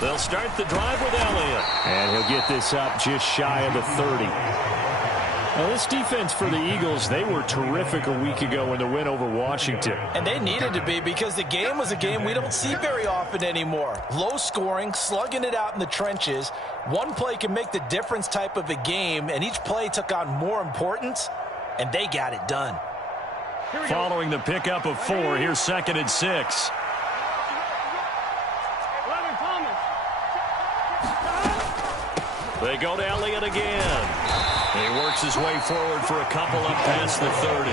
They'll start the drive with Elliott. And he'll get this up just shy of the 30. Now, this defense for the Eagles, they were terrific a week ago in the win over Washington. And they needed to be, because the game was a game we don't see very often anymore. Low scoring, slugging it out in the trenches. One play can make the difference type of a game, and each play took on more importance, and they got it done. Following the pickup of 4, here's 2nd and 6. They go to Elliott again. He works his way forward for a couple up past the 30.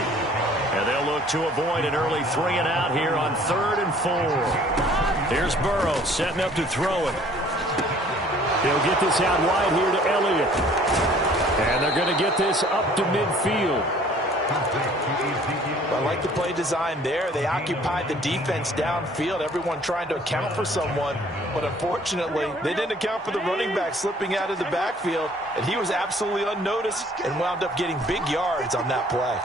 And they'll look to avoid an early 3 and out here on 3rd and 4. Here's Burrow setting up to throw it. He'll get this out wide here to Elliott. And they're going to get this up to midfield. I like the play design there. They occupied the defense downfield, everyone trying to account for someone. But unfortunately, they didn't account for the running back slipping out of the backfield. And he was absolutely unnoticed and wound up getting big yards on that play.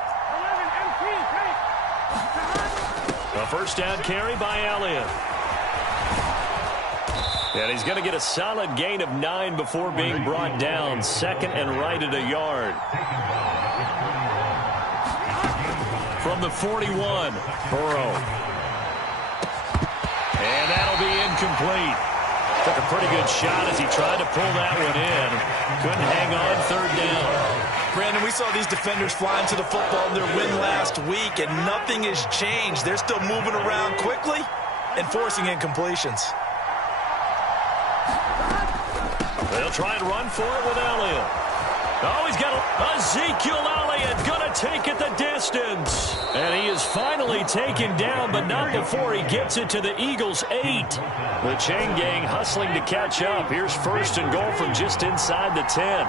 A first down carry by Elliott. And he's going to get a solid gain of 9 before being brought down. 2nd and right at a yard. From the 41, Burrow. And that'll be incomplete. Took a pretty good shot as he tried to pull that one in. Couldn't hang on 3rd down. Brandon, we saw these defenders flying to the football in their win last week, and nothing has changed. They're still moving around quickly and forcing incompletions. They'll try and run for it with Elliott. Oh, he's got Ezekiel Elliott going to take it the distance. And he is finally taken down, but not before he gets it to the Eagles' 8. The chain gang hustling to catch up. Here's 1st and goal from just inside the 10.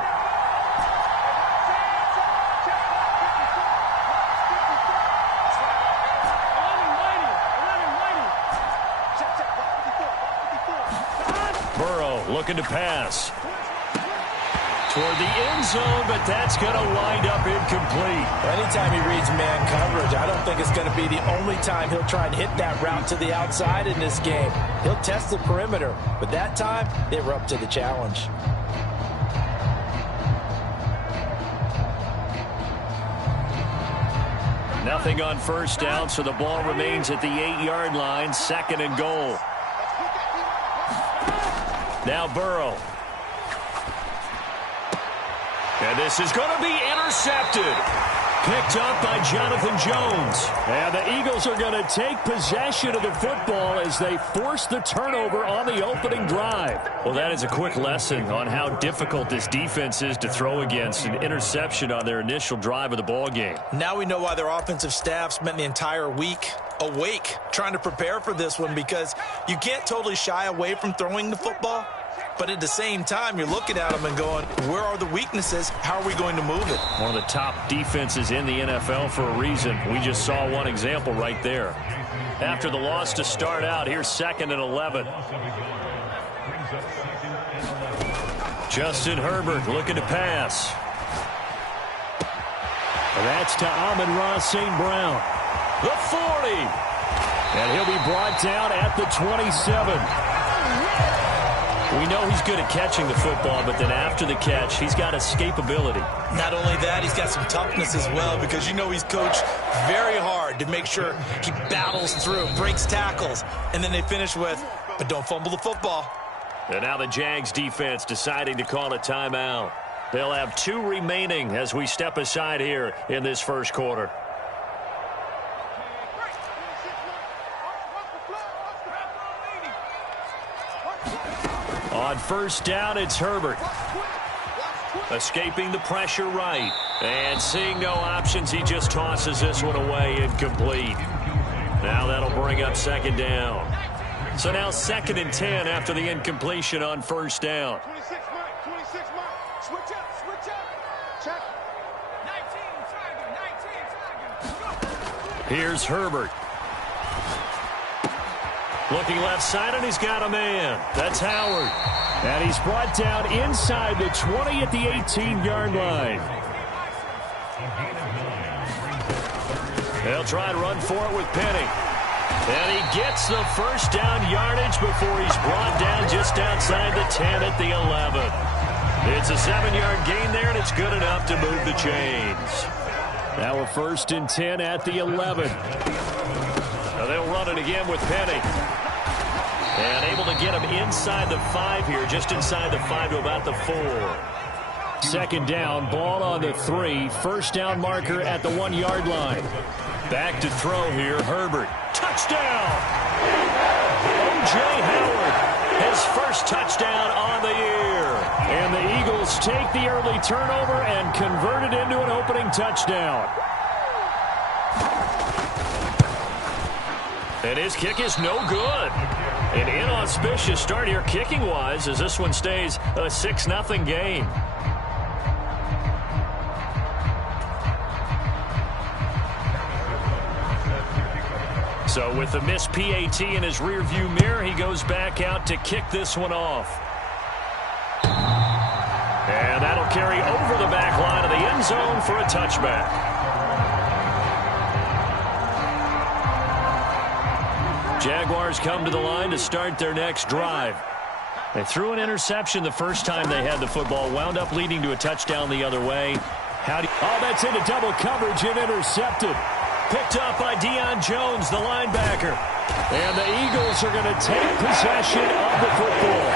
Burrow looking to pass. Toward the end zone, but that's going to wind up incomplete. Anytime he reads man coverage, I don't think it's going to be the only time he'll try and hit that route to the outside in this game. He'll test the perimeter, but that time, they were up to the challenge. Nothing on first down, so the ball remains at the 8-yard line. 2nd and goal. Now Burrow. And this is going to be intercepted. Picked up by Jonathan Jones. And the Eagles are going to take possession of the football as they force the turnover on the opening drive. Well, that is a quick lesson on how difficult this defense is to throw against. An interception on their initial drive of the ball game. Now we know why their offensive staff spent the entire week awake trying to prepare for this one, because you can't totally shy away from throwing the football. But at the same time, you're looking at them and going, where are the weaknesses? How are we going to move it? One of the top defenses in the NFL for a reason. We just saw one example right there. After the loss to start out, here's 2nd and 11. Justin Herbert looking to pass. And that's to Amon-Ra St. Brown. The 40. And he'll be brought down at the 27. We know he's good at catching the football, but then after the catch, he's got escapability. Not only that, he's got some toughness as well, because you know he's coached very hard to make sure he battles through, breaks tackles, and then they finish with, but don't fumble the football. And now the Jags defense deciding to call a timeout. They'll have 2 remaining as we step aside here in this first quarter. On first down, it's Herbert. Escaping the pressure right. And seeing no options, he just tosses this one away, incomplete. Now that'll bring up 2nd down. So now 2nd and 10 after the incompletion on first down. 26 mark. Switch up. Check. 19. Here's Herbert. Looking left side, and he's got a man. That's Howard. And he's brought down inside the 20 at the 18-yard line. They'll try and run for it with Penny. And he gets the first down yardage before he's brought down just outside the 10 at the 11. It's a 7-yard gain there, and it's good enough to move the chains. Now a 1st and 10 at the 11. Now they'll run it again with Penny. And able to get him inside the 5 here, just inside the 5 to about the 4. 2nd down, ball on the 3. 1st down marker at the 1-yard line. Back to throw here, Herbert. Touchdown! O.J. Howard, his first touchdown on the year. And the Eagles take the early turnover and convert it into an opening touchdown. And his kick is no good. An inauspicious start here kicking-wise as this one stays a 6-0 game. So with the missed PAT in his rearview mirror, he goes back out to kick this one off. And that'll carry over the back line of the end zone for a touchback. Jaguars come to the line to start their next drive. They threw an interception the first time they had the football, wound up leading to a touchdown the other way. Oh, that's into double coverage and intercepted. Picked up by Deion Jones, the linebacker. And the Eagles are going to take possession of the football.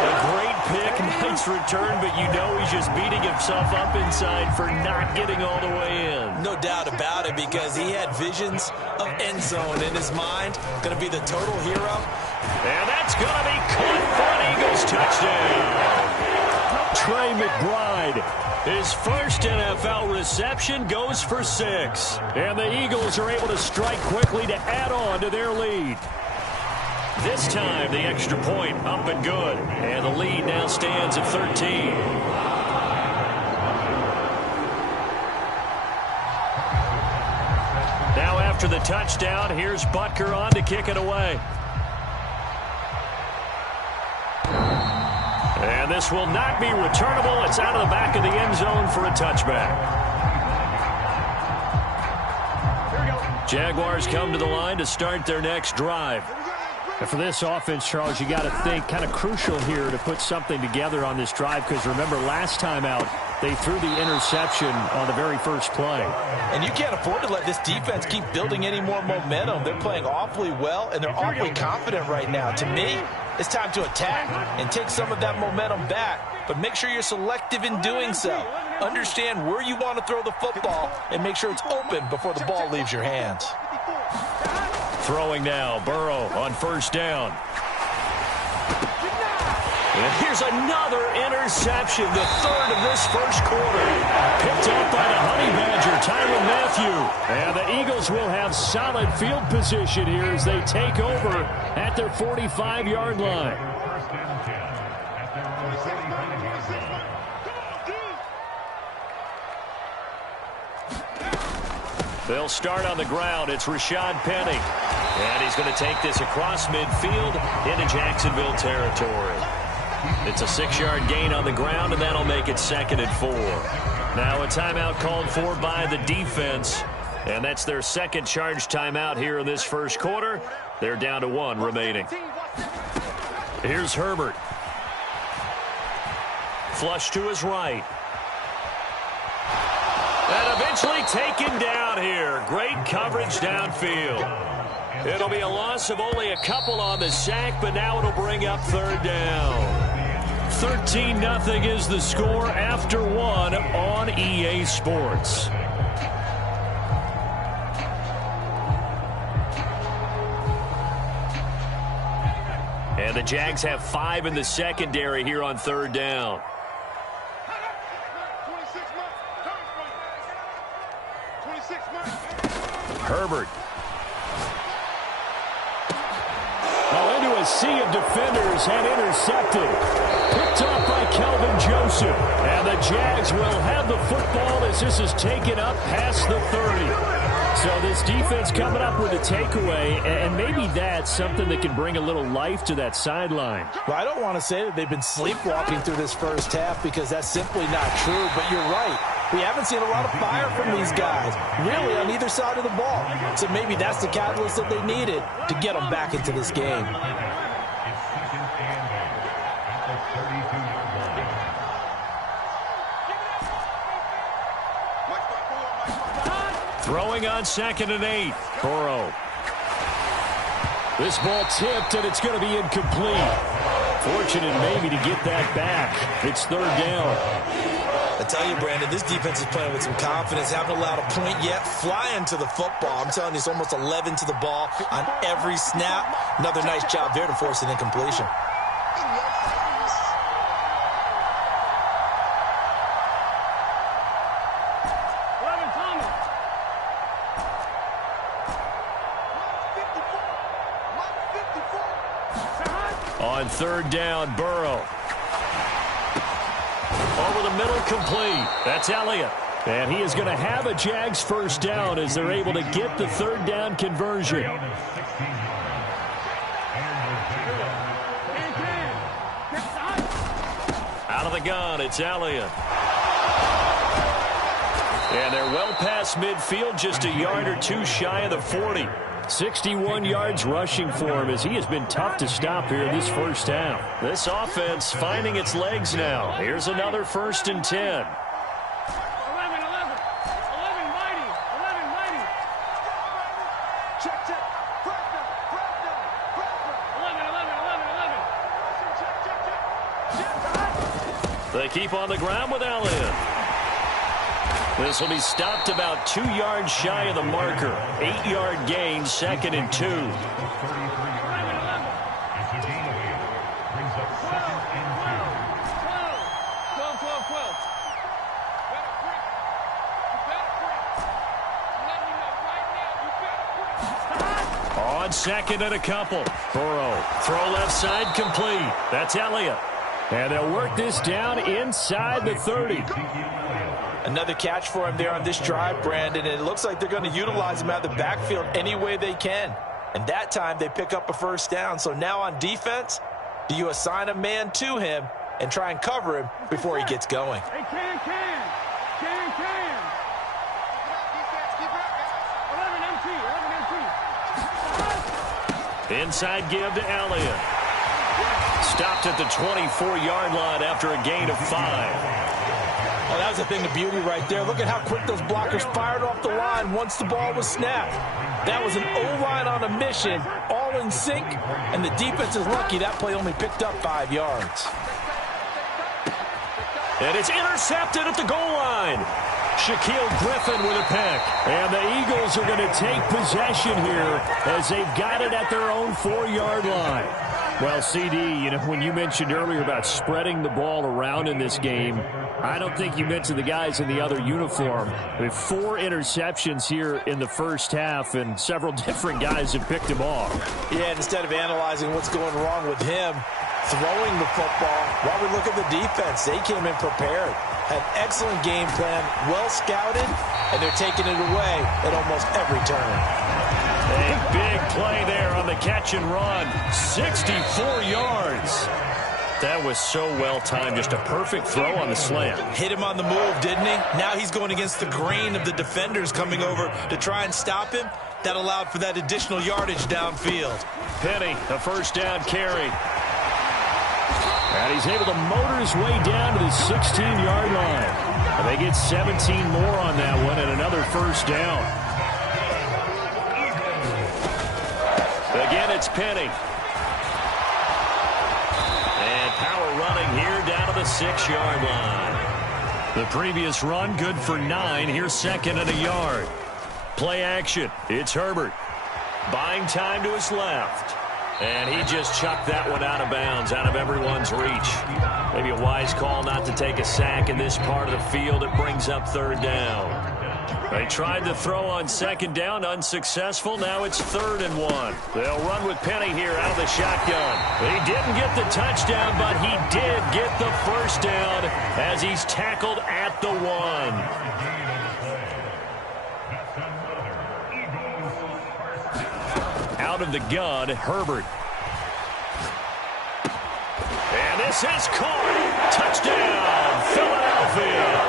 A great pick, nice return, but you know he's just beating himself up inside for not getting all the way in. No doubt about it, because he had visions of end zone in his mind. Going to be the total hero. And that's going to be caught for an Eagles touchdown. Trey McBride, his first NFL reception, goes for 6. And the Eagles are able to strike quickly to add on to their lead. This time, the extra point up and good. And the lead now stands at 13. Now after the touchdown, here's Butker on to kick it away. And this will not be returnable. It's out of the back of the end zone for a touchback. Jaguars come to the line to start their next drive. And for this offense, Charles, you got to think kind of crucial here to put something together on this drive, because remember last time out they threw the interception on the very first play. And you can't afford to let this defense keep building any more momentum. They're playing awfully well, and they're awfully confident right now. To me, it's time to attack and take some of that momentum back, but make sure you're selective in doing so. Understand where you want to throw the football and make sure it's open before the ball leaves your hands. Throwing now, Burrow on 1st down. And here's another interception, the 3rd of this first quarter. Picked up by the Honey Badger, Tyrann Mathieu. And the Eagles will have solid field position here as they take over at their 45-yard line. They'll start on the ground. It's Rashad Penny. And he's going to take this across midfield into Jacksonville territory. It's a 6-yard gain on the ground, and that'll make it 2nd and 4. Now a timeout called for by the defense, and that's their second charge timeout here in this first quarter. They're down to 1 remaining. Here's Herbert. Flush to his right. And eventually taken down here. Great coverage downfield. It'll be a loss of only a couple on the sack, but now it'll bring up 3rd down. 13-0 is the score after 1 on EA Sports. And the Jags have 5 in the secondary here on 3rd down. Herbert. Into a sea of defenders and intercepted. Picked up by Kelvin Joseph. And the Jags will have the football as this is taken up past the 30. So this defense coming up with a takeaway, and maybe that's something that can bring a little life to that sideline. Well, I don't want to say that they've been sleepwalking through this first half, because that's simply not true, but you're right. we haven't seen a lot of fire from these guys, really on either side of the ball. So maybe that's the catalyst that they needed to get them back into this game. Throwing on 2nd and 8. Burrow. This ball tipped, and it's going to be incomplete. Fortunate maybe to get that back. It's 3rd down. I tell you, Brandon, this defense is playing with some confidence. Haven't allowed a point yet. Flying to the football. I'm telling you, it's almost 11 to the ball on every snap. Another nice job there to force an incompletion. On 3rd down, Burrow. Over the middle, complete. That's Elliott. And he is going to have a Jags first down as they're able to get the 3rd down conversion. Out of the gun, it's Elliott. And they're well past midfield, just a yard or two shy of the 40. 61 yards rushing for him as he has been tough to stop here in this first half. This offense finding its legs now. Here's another 1st and 10. 11, 11 mighty. 11 mighty. Check. Crack down. 11, 11. Check. They keep on the ground with Elliott. This will be stopped about 2 yards shy of the marker. 8-yard gain, 2nd and 2. On 2nd and a couple. Burrow, throw left side, complete. That's Elliott. And they'll work this down inside the 30. Another catch for him there on this drive, Brandon, and it looks like they're going to utilize him out of the backfield any way they can. And that time they pick up a first down. So now on defense, do you assign a man to him and try and cover him before he gets going? Hey, can. Inside give to Elliott. Stopped at the 24-yard line after a gain of 5. Oh, that was a thing of beauty right there. Look at how quick those blockers fired off the line once the ball was snapped. That was an O-line on a mission, all in sync, and the defense is lucky that play only picked up 5 yards. And it's intercepted at the goal line. Shaquill Griffin with a pick. And the Eagles are going to take possession here as they've got it at their own 4-yard line. Well, CD, you know, when you mentioned earlier about spreading the ball around in this game, I don't think you mentioned the guys in the other uniform. We have 4 interceptions here in the first half, and several different guys have picked him off. Yeah, instead of analyzing what's going wrong with him throwing the football, while we look at the defense, they came in prepared. Had excellent game plan, well scouted, and they're taking it away at almost every turn. A big play there on the catch and run. 64 yards. That was so well timed. Just a perfect throw on the slant. Hit him on the move, didn't he? Now he's going against the grain of the defenders coming over to try and stop him. That allowed for that additional yardage downfield. Penny, a first down carry. And he's able to motor his way down to the 16-yard line. And they get 17 more on that one and another first down. Again, it's Penny. And power running here down to the 6-yard line. The previous run good for 9. Here's 2nd and a yard. Play action. It's Herbert. Buying time to his left. And he just chucked that one out of bounds, out of everyone's reach. Maybe a wise call not to take a sack in this part of the field. It brings up 3rd down. They tried to throw on 2nd down, unsuccessful. Now it's 3rd and 1. They'll run with Penny here out of the shotgun. He didn't get the touchdown, but he did get the first down as he's tackled at the 1. Out of the gun, Herbert. And this is caught. Touchdown, Philadelphia.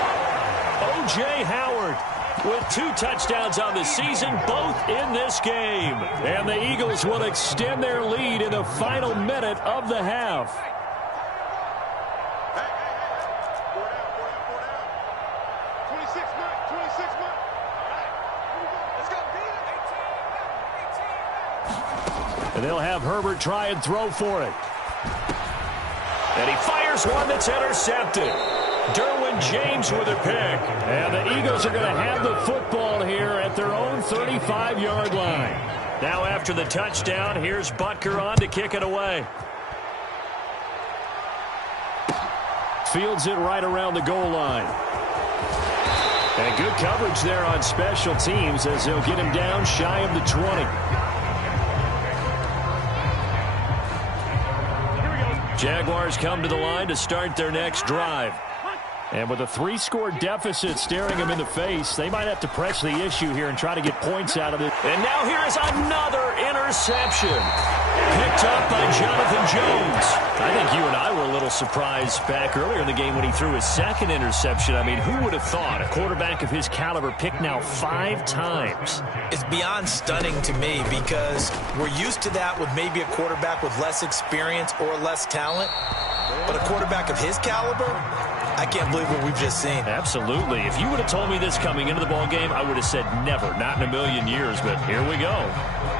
O.J. Howard with 2 touchdowns on the season, both in this game. And the Eagles will extend their lead in the final minute of the half. And they'll have Herbert try and throw for it. And he fires one that's intercepted. Derwin James with a pick. And the Eagles are going to have the football here at their own 35-yard line. Now after the touchdown, here's Butker on to kick it away. Fields it right around the goal line. And good coverage there on special teams as they'll get him down shy of the 20. Jaguars come to the line to start their next drive. And with a 3-score deficit staring them in the face, they might have to press the issue here and try to get points out of it. And now here is another interception. Picked up by Jonathan Jones. I think you and I were a little surprised back earlier in the game when he threw his second interception. I mean, who would have thought a quarterback of his caliber picked now 5 times? It's beyond stunning to me because we're used to that with maybe a quarterback with less experience or less talent. But a quarterback of his caliber, I can't believe what we've just seen. Absolutely. If you would have told me this coming into the ball game, I would have said never, not in a million years, but here we go.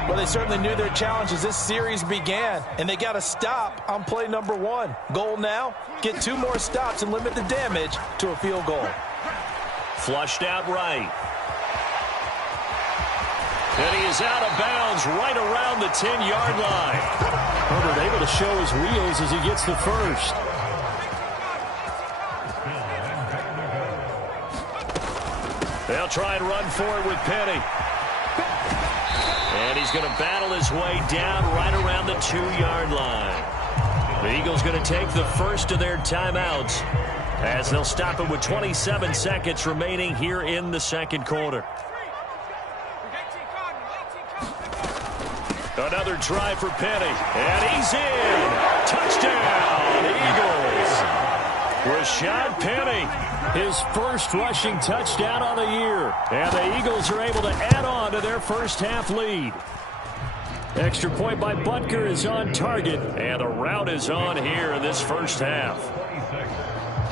Well, they certainly knew their challenge as this series began, and they got to stop on play number 1. Goal now, get 2 more stops and limit the damage to a field goal. Flushed out right. And he is out of bounds right around the 10-yard line. Herbert able to show his wheels as he gets the first. They'll try and run for it with Penny. And he's going to battle his way down right around the 2-yard line. The Eagles going to take the first of their timeouts as they'll stop it with 27 seconds remaining here in the second quarter. Another try for Penny. And he's in. Touchdown, Eagles. Rashad Penny, his first rushing touchdown on the year. And the Eagles are able to add on to their first half lead. Extra point by Butker is on target. And the route is on here in this first half.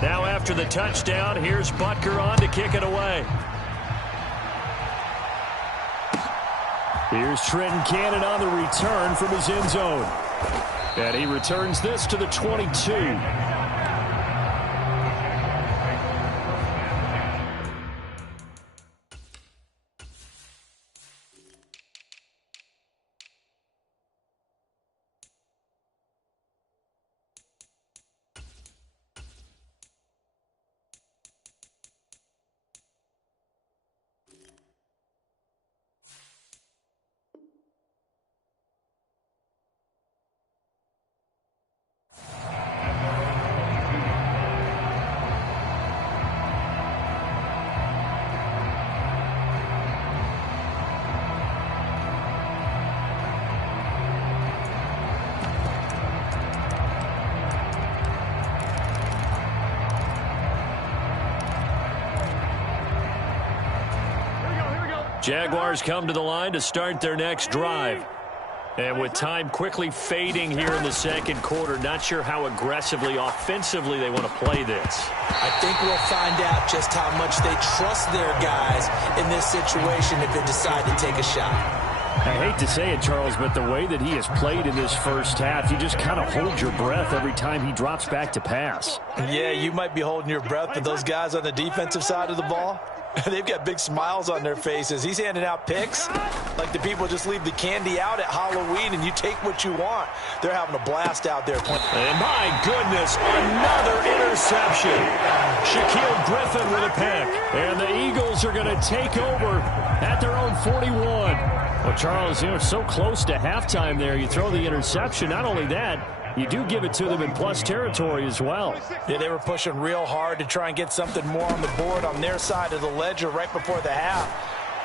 Now after the touchdown, here's Butker on to kick it away. Here's Trenton Cannon on the return from his end zone. And he returns this to the 22. Jaguars come to the line to start their next drive. And with time quickly fading here in the second quarter, not sure how aggressively, offensively they want to play this. I think we'll find out just how much they trust their guys in this situation if they decide to take a shot. I hate to say it, Charles, but the way that he has played in this first half, you just kind of hold your breath every time he drops back to pass. Yeah, you might be holding your breath, but those guys on the defensive side of the ball, they've got big smiles on their faces. He's handing out picks like the people just leave the candy out at Halloween and you take what you want. They're having a blast out there. And my goodness, another interception. Shaquille Griffin with a pick. And the Eagles are going to take over at their own 41. Well, Charles, you know, so close to halftime there. You throw the interception. Not only that, you do give it to them in plus territory as well. Yeah, they were pushing real hard to try and get something more on the board on their side of the ledger right before the half.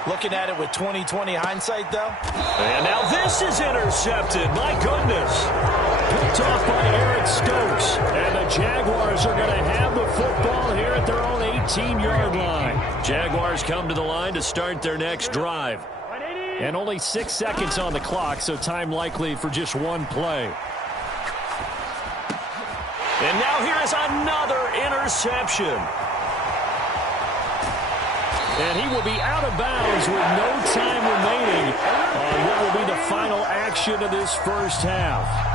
Looking at it with 20/20 hindsight, though. And now this is intercepted. My goodness. Picked off by Eric Stokes. And the Jaguars are going to have the football here at their own 18-yard line. Jaguars come to the line to start their next drive. And only 6 seconds on the clock, so time likely for just one play. And now here is another interception. And he will be out of bounds with no time remaining on what will be the final action of this first half.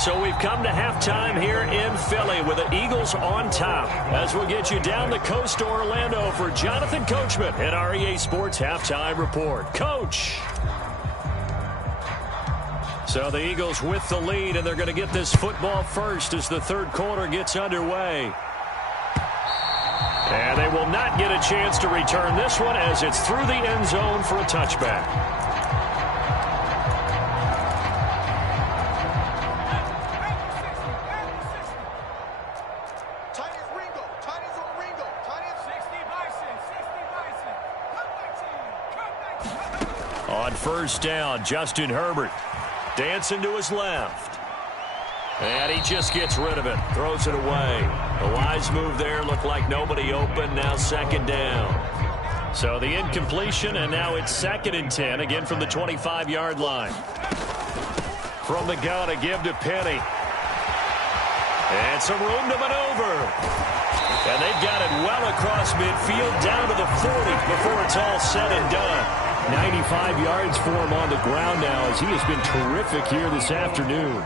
So we've come to halftime here in Philly with the Eagles on top. As we'll get you down the coast to Orlando for Jonathan Coachman at our EA Sports Halftime Report. Coach! So the Eagles with the lead, and they're going to get this football first as the third quarter gets underway. And they will not get a chance to return this one as it's through the end zone for a touchback. On first down, Justin Herbert dancing to his left. And he just gets rid of it. Throws it away. A wise move there. Looked like nobody open. Now second down. So the incompletion, and now it's 2nd and 10. Again from the 25-yard line. From the gun, a give to Penny. And some room to maneuver. And they've got it well across midfield down to the 40 before it's all said and done. 95 yards for him on the ground now as he has been terrific here this afternoon.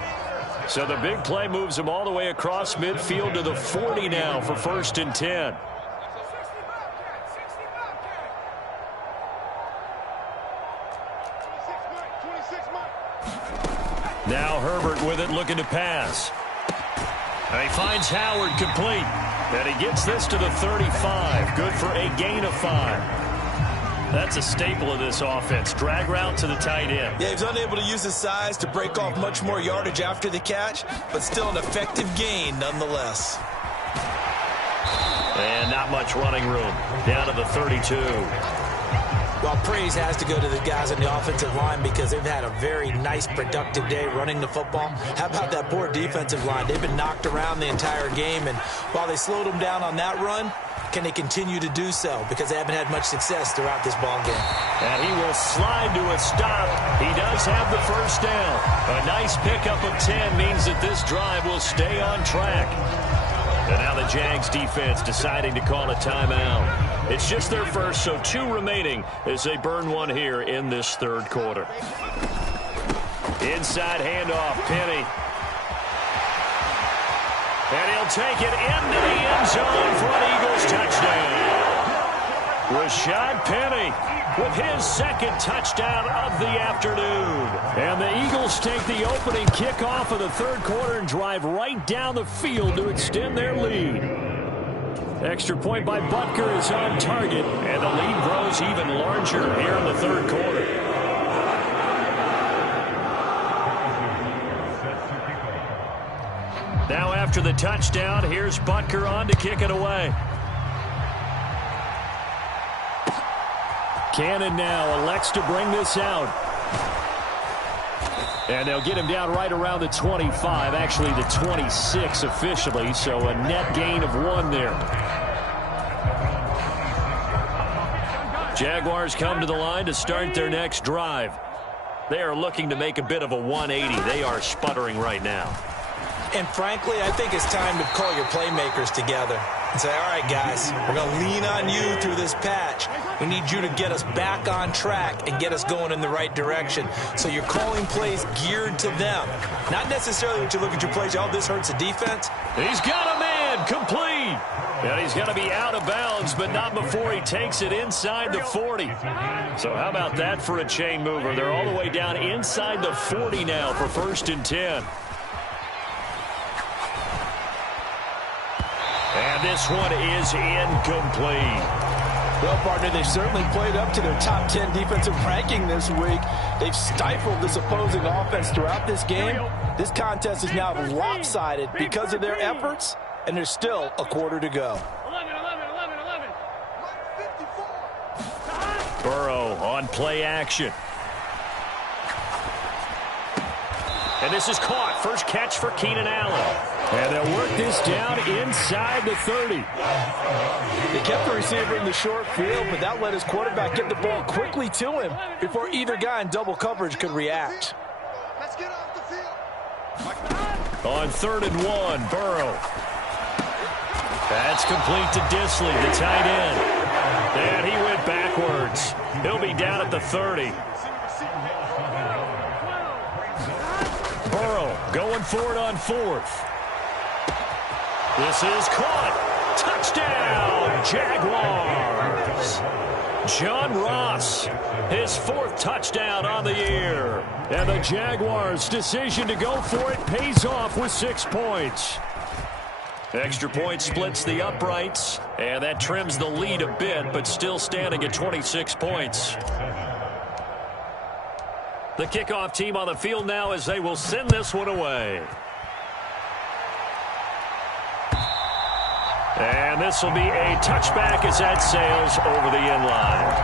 So the big play moves him all the way across midfield to the 40 now for 1st and 10. Now Herbert with it, looking to pass. And he finds Howard complete. And he gets this to the 35. Good for a gain of 5. That's a staple of this offense. Drag route to the tight end. Yeah, he's unable to use his size to break off much more yardage after the catch, but still an effective gain nonetheless. And not much running room. Down to the 32. Well, praise has to go to the guys on the offensive line because they've had a very nice, productive day running the football. How about that poor defensive line? They've been knocked around the entire game, and while they slowed them down on that run, can they continue to do so? Because they haven't had much success throughout this ball game. And he will slide to a stop. He does have the first down. A nice pickup of 10 means that this drive will stay on track. And now the Jags defense deciding to call a timeout. It's just their first, so 2 remaining as they burn one here in this third quarter. Inside handoff, Penny. And he'll take it into the end zone for an Eagles touchdown. Rashad Penny with his 2nd touchdown of the afternoon. And the Eagles take the opening kickoff of the third quarter and drive right down the field to extend their lead. Extra point by Butker is on target, and the lead grows even larger here in the third quarter. Now after the touchdown, here's Butker on to kick it away. Cannon now elects to bring this out. And they'll get him down right around the 25, actually the 26 officially, so a net gain of 1 there. Jaguars come to the line to start their next drive. They are looking to make a bit of a 180. They are sputtering right now. And frankly, I think it's time to call your playmakers together and say, all right, guys, we're going to lean on you through this patch. We need you to get us back on track and get us going in the right direction. So you're calling plays geared to them. Not necessarily when you look at your plays, oh, this hurts the defense. He's got a man complete. And he's going to be out of bounds, but not before he takes it inside the 40. So how about that for a chain mover? They're all the way down inside the 40 now for 1st and 10. And this one is incomplete. Well, partner, they've certainly played up to their top 10 defensive ranking this week. They've stifled this opposing offense throughout this game. This contest is now lopsided because of their efforts, and there's still a quarter to go. 11. Burrow on play action. And this is caught. First catch for Keenan Allen. And they'll work this down inside the 30. They kept the receiver in the short field, but that let his quarterback get the ball quickly to him before either guy in double coverage could react. Let's get off the field. On 3rd and 1, Burrow. That's complete to Disley, the tight end. And he went backwards. He'll be down at the 30. Burrow going for it on 4th. This is caught. Touchdown, Jaguars. John Ross, his 4th touchdown on the year. And the Jaguars' decision to go for it pays off with 6 points. Extra point splits the uprights, and that trims the lead a bit, but still standing at 26 points. The kickoff team on the field now as they will send this one away. And this will be a touchback as that sails over the end line.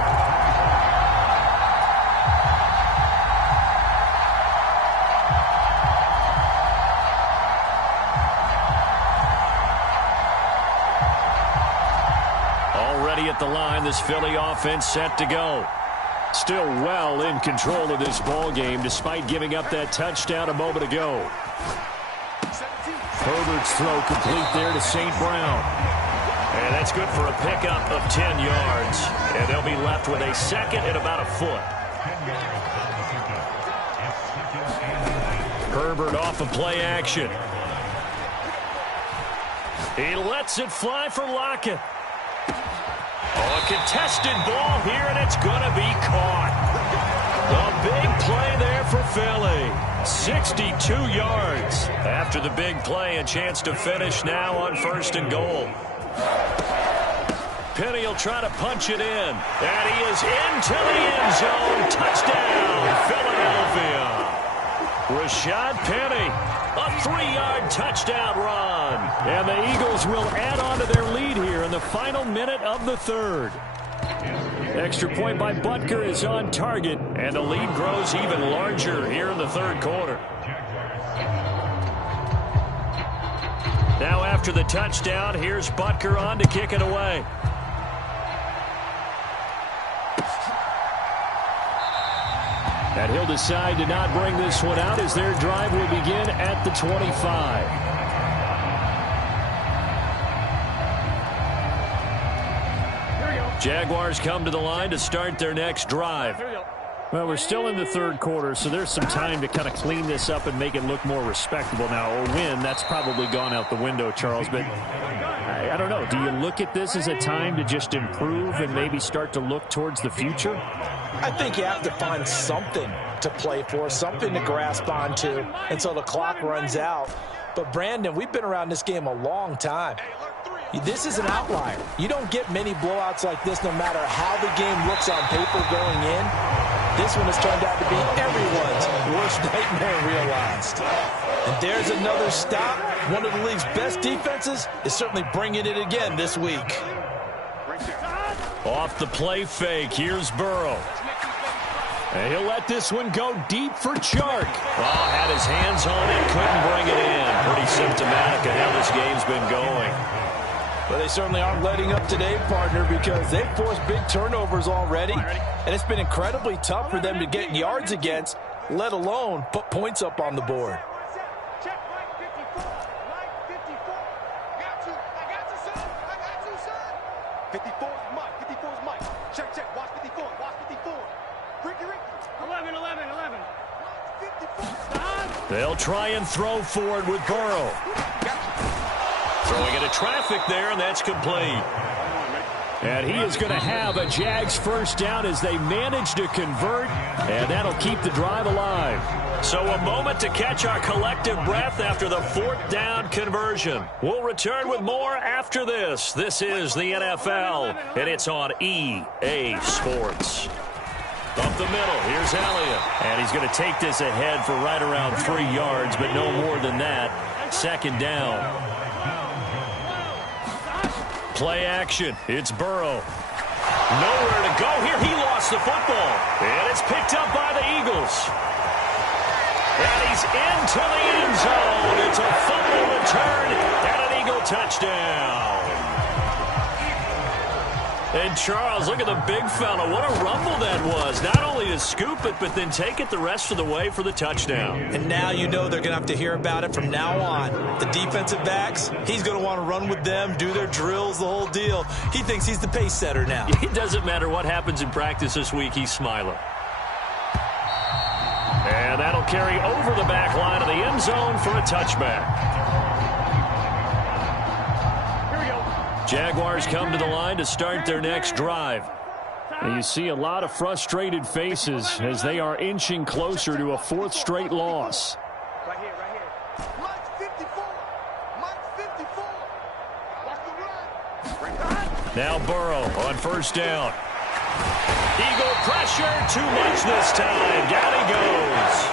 Already at the line, this Philly offense set to go. Still well in control of this ball game despite giving up that touchdown a moment ago. Herbert's throw complete there to St. Brown. And that's good for a pickup of 10 yards. And they'll be left with a second and about a foot. Herbert off of play action. He lets it fly for Lockett. Oh, a contested ball here, and it's going to be caught. A big play there for Philly. 62 yards. After the big play, a chance to finish now on 1st and goal. Penny will try to punch it in. And he is into the end zone. Touchdown, Philadelphia. Rashad Penny, a 3-yard touchdown run. And the Eagles will add on to their lead here in the final minute of the 3rd. Extra point by Butker is on target. And the lead grows even larger here in the 3rd quarter. Now after the touchdown, here's Butker on to kick it away. And he'll decide to not bring this one out as their drive will begin at the 25. Jaguars come to the line to start their next drive. Well, we're still in the 3rd quarter, so there's some time to kind of clean this up and make it look more respectable. Now, a win, that's probably gone out the window, Charles, but I don't know. Do you look at this as a time to just improve and maybe start to look towards the future? I think you have to find something to play for, something to grasp onto until the clock runs out. But, Brandon, we've been around this game a long time. This is an outlier. You don't get many blowouts like this no matter how the game looks on paper going in. This one has turned out to be everyone's worst nightmare realized. And there's another stop. One of the league's best defenses is certainly bringing it again this week. Off the play fake, here's Burrow. And he'll let this one go deep for Chark. Oh, had his hands on it, couldn't bring it in. Pretty symptomatic of how this game's been going. But they certainly aren't letting up today, partner, because they've forced big turnovers already. And it's been incredibly tough for them to get yards against, let alone put points up on the board. Check right 54. Right 54. Got you. I got you, son. I got you, son. 54 is Mike. 54 is Mike. Check, check. Watch 54. Watch 54. Ricky, Ricky. 11, 11, 11. 54. Stop. They'll try and throw forward with Burrow. Throwing into traffic there, and that's complete. And he is going to have a Jags first down as they manage to convert, and that'll keep the drive alive. So a moment to catch our collective breath after the 4th down conversion. We'll return with more after this. This is the NFL, and it's on EA Sports. Up the middle, here's Elliott. And he's going to take this ahead for right around 3 yards, but no more than that. 2nd down. Play action. It's Burrow. Nowhere to go here. He lost the football. And it's picked up by the Eagles. And he's into the end zone. It's a fumble return and an Eagle touchdown. And Charles, look at the big fella. What a rumble that was. Not only to scoop it, but then take it the rest of the way for the touchdown. And now you know they're going to have to hear about it from now on. The defensive backs, he's going to want to run with them, do their drills, the whole deal. He thinks he's the pace setter now. It doesn't matter what happens in practice this week. He's smiling. And that'll carry over the back line of the end zone for a touchback. Jaguars come to the line to start their next drive. And you see a lot of frustrated faces as they are inching closer to a fourth straight loss. Right here, right here. Mike 54. Mike 54. Watch the run. Bring that. Now Burrow on first down. Eagle pressure, too much this time. Down he goes.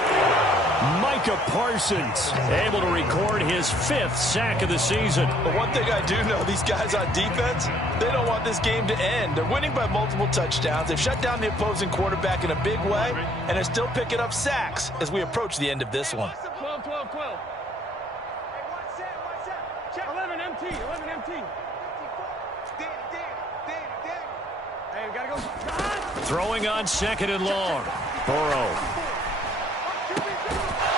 Micah Parsons able to record his 5th sack of the season. But one thing I do know, these guys on defense, they don't want this game to end. They're winning by multiple touchdowns. They've shut down the opposing quarterback in a big way, and they're still picking up sacks as we approach the end of this one. 12, 12, 12. Hey, one set. Check 11 MT, 11 MT. Danny. Hey, we gotta go. Throwing on second and long. Burrow.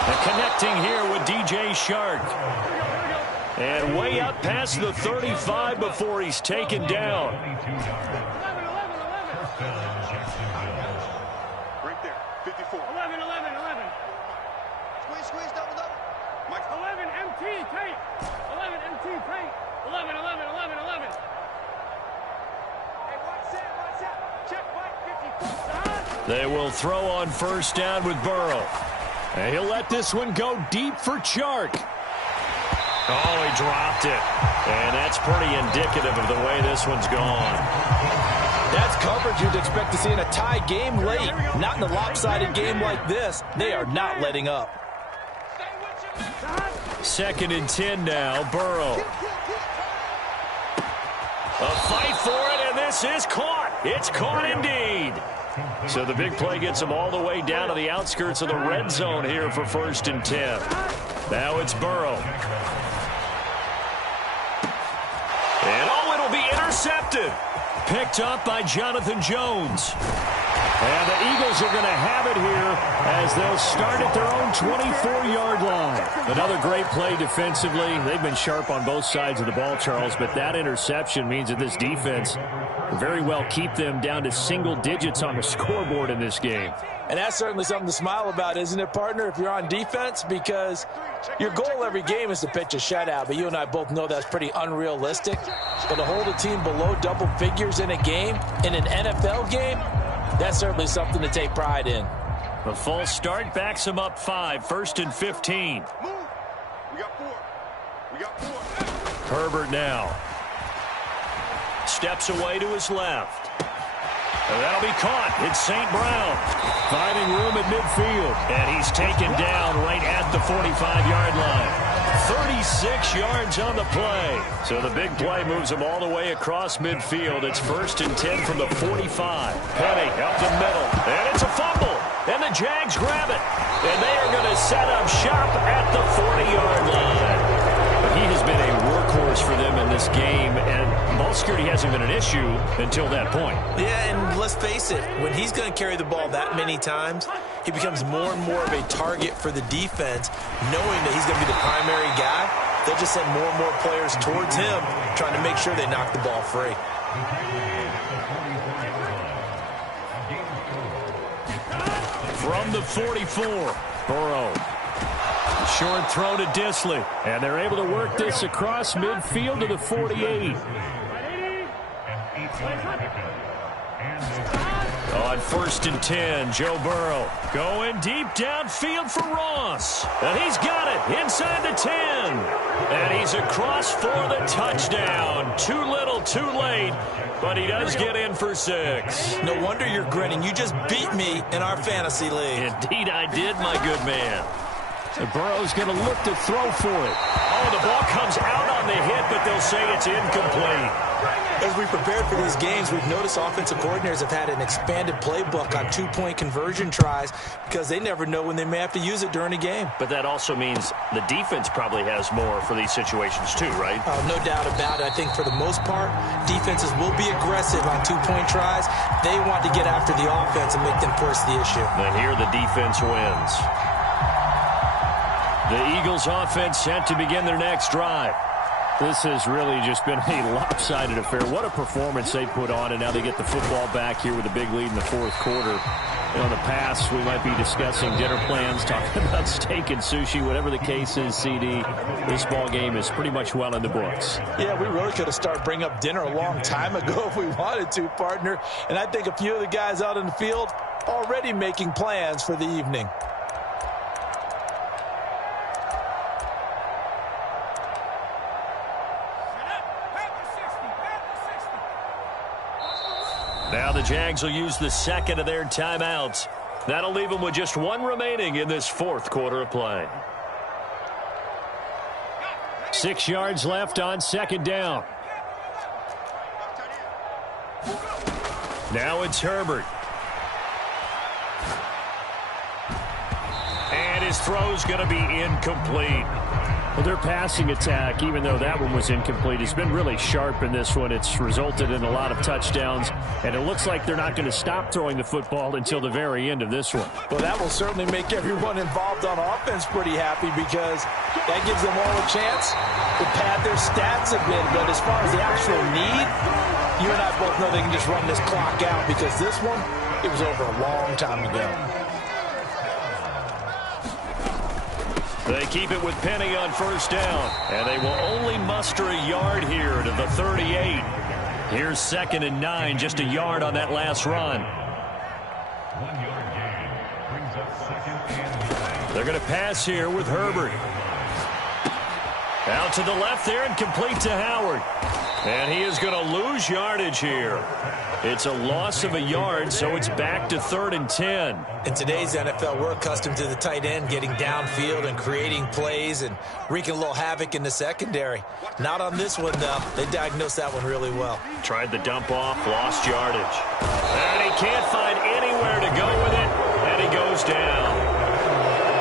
And connecting here with DJ Shark. And way up past the 35 before he's taken down. 11. Right there, 54. 11. Squeeze, double. Mike. 11 MT, tight. 11 MT, tight. 11. Hey, one set. Check, Mike 54. They will throw on first down with Burrow. And he'll let this one go deep for Chark. Oh, he dropped it. And that's pretty indicative of the way this one's gone. That's coverage you'd expect to see in a tie game late. Not in a lopsided game like this. They are not letting up. Second and 10 now, Burrow. A fight for it, and this is caught. It's caught indeed. So the big play gets them all the way down to the outskirts of the red zone here for first and 10. Now it's Burrow. And it'll be intercepted. Picked up by Jonathan Jones. And the Eagles are going to have it here as they'll start at their own 24-yard line. Another great play defensively. They've been sharp on both sides of the ball, Charles, but that interception means that this defense will very well keep them down to single digits on the scoreboard in this game. And that's certainly something to smile about, isn't it, partner, if you're on defense? Because your goal every game is to pitch a shutout, but you and I both know that's pretty unrealistic. But to hold a team below double figures in a game, in an NFL game, that's certainly something to take pride in. The false start backs him up 5, first and 15. Move. We got four. Herbert now. Steps away to his left. And that'll be caught. It's St. Brown. Finding room at midfield. And he's taken down right at the 45-yard line. 36 yards on the play. So the big play moves him all the way across midfield. It's first and 10 from the 45. Penny up the middle. And it's a fumble. And the Jags grab it. And they are going to set up shop at the 40-yard line. But he has been a workhorse for them in this game, and ball security hasn't been an issue until that point. Yeah, and let's face it, when he's going to carry the ball that many times, he becomes more and more of a target for the defense, knowing that he's going to be the primary guy. They'll just send more and more players towards him, trying to make sure they knock the ball free. From the 44, Burrow. Short throw to Disley. And they're able to work this across midfield to the 48. On first and 10, Joe Burrow going deep downfield for Ross. And he's got it inside the 10. And he's across for the touchdown. Too little, too late. But he does get in for 6. No wonder you're grinning. You just beat me in our fantasy league. Indeed I did, my good man. So Burrow's going to look to throw for it. Oh, the ball comes out on the hit, but they'll say it's incomplete. As we prepared for these games, we've noticed offensive coordinators have had an expanded playbook on two-point conversion tries because they never know when they may have to use it during a game. But that also means the defense probably has more for these situations too, right? No doubt about it. I think for the most part, defenses will be aggressive on two-point tries. They want to get after the offense and make them force the issue. And here the defense wins. The Eagles offense set to begin their next drive. This has really just been a lopsided affair. What a performance they put on, and now they get the football back here with a big lead in the fourth quarter. You know, in the past, we might be discussing dinner plans, talking about steak and sushi, whatever the case is, CD. This ball game is pretty much well in the books. Yeah, we really could have started bringing up dinner a long time ago if we wanted to, partner. And I think a few of the guys out in the field already making plans for the evening. Now the Jags will use the second of their timeouts. That'll leave them with just one remaining in this fourth quarter of play. 6 yards left on second down. Now it's Herbert. And his throw's going to be incomplete. Well, their passing attack, even though that one was incomplete, has been really sharp in this one. It's resulted in a lot of touchdowns, and it looks like they're not going to stop throwing the football until the very end of this one. Well, that will certainly make everyone involved on offense pretty happy because that gives them all a chance to pad their stats a bit. But as far as the actual need, you and I both know they can just run this clock out because this one, it was over a long time ago. They keep it with Penny on first down, and they will only muster a yard here to the 38. Here's 2nd and 9, just a yard on that last run. They're going to pass here with Herbert. Out to the left there and complete to Howard. And he is going to lose yardage here. It's a loss of a yard, so it's back to 3rd and 10. In today's NFL, we're accustomed to the tight end getting downfield and creating plays and wreaking a little havoc in the secondary. Not on this one, though. They diagnosed that one really well. Tried the dump off, lost yardage. And he can't find anywhere to go with it, and he goes down.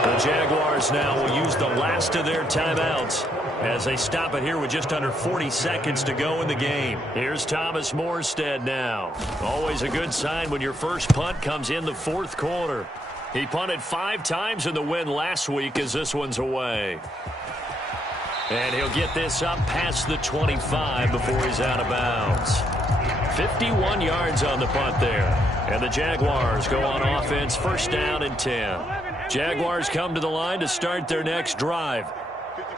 The Jaguars now will use the last of their timeouts as they stop it here with just under 40 seconds to go in the game. Here's Thomas Morstead now. Always a good sign when your first punt comes in the fourth quarter. He punted 5 times in the win last week as this one's away. And he'll get this up past the 25 before he's out of bounds. 51 yards on the punt there. And the Jaguars go on offense, first down and 10. Jaguars come to the line to start their next drive.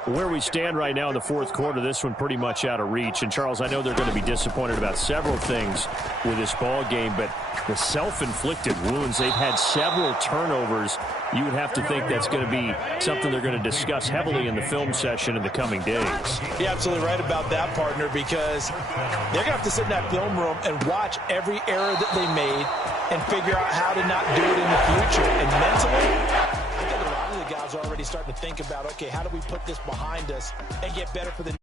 Where we stand right now in the fourth quarter, this one pretty much out of reach. And, Charles, I know they're going to be disappointed about several things with this ball game, but the self-inflicted wounds, they've had several turnovers. You would have to think that's going to be something they're going to discuss heavily in the film session in the coming days. You're absolutely right about that, partner, because they're going to have to sit in that film room and watch every error that they made and figure out how to not do it in the future. And mentally, I think a lot of the guys are already starting to think about, okay, how do we put this behind us and get better for the